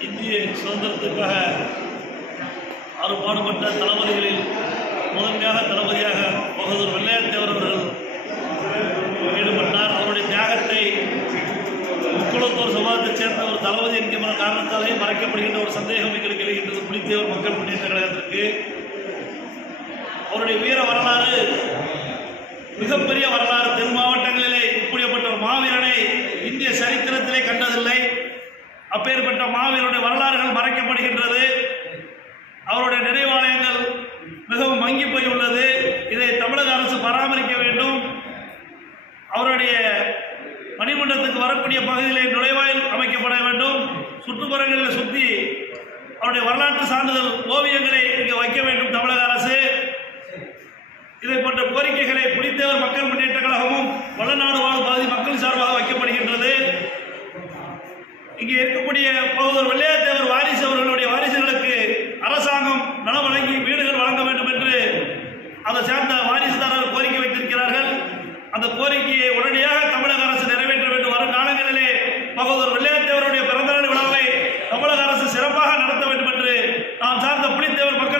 இந்திய சுதந்திரத்திற்காக அறுபாடுபட்ட தளபதிகளில் முதன்மையாக தளபதியாக பகதூர் வெள்ளையத்தேவர் அவர்கள் ஈடுபட்டார். அவருடைய தியாகத்தை முக்குளத்தூர் சமூகத்தைச் சேர்ந்த ஒரு தளபதி என்கிற காரணத்தாலே மறைக்கப்படுகின்ற ஒரு சந்தேகம் எங்களுக்கு இருக்கின்றது புலித்தேவர் மக்கள் முன்னேற்ற கழகத்திற்கு இந்திய சரித்திரத்திலே கண்டதில்லை. அப்பேற்பட்ட மாவீரருடைய வரலாறுகள் மறைக்கப்படுகின்றது. அவருடைய நினைவாலயங்கள் மிகவும் மங்கி போய் உள்ளது இதை தமிழக அரசு பராமரிக்க வேண்டும். அவருடைய மணிமண்டலத்துக்கு வரக்கூடிய பகுதியிலே நுழைவாயில் அமைக்கப்பட வேண்டும். சுற்றுப்புறங்களில் சுற்றி அவருடைய வரலாற்று சான்றிதழ் ஓவியங்களை இங்கே வைக்க வேண்டும் தமிழக அரசு. இதை போன்ற கோரிக்கைகளை புலித்தேவர் மக்கள் முன்னேற்ற கழகமும் வளநாடு இங்கே இருக்கக்கூடிய பகுதர் வெள்ளையாத்தேவர் வாரிசு அவர்களுடைய வாரிசுகளுக்கு அரசாங்கம் நலம் வழங்கி வீடுகள் வழங்க வேண்டும் என்று அதை சேர்ந்த வாரிசுதாரர் கோரிக்கை வைத்திருக்கிறார்கள். அந்த கோரிக்கையை உடனடியாக தமிழக அரசு நிறைவேற்ற வேண்டும். வரும் காலங்களிலே பகவதர் வெள்ளையாத்தேவருடைய பிறந்தநாள் விழாவை தமிழக அரசு சிறப்பாக நடத்த வேண்டும் என்று நாம் சார்ந்த புலித்தேவர் மக்கள்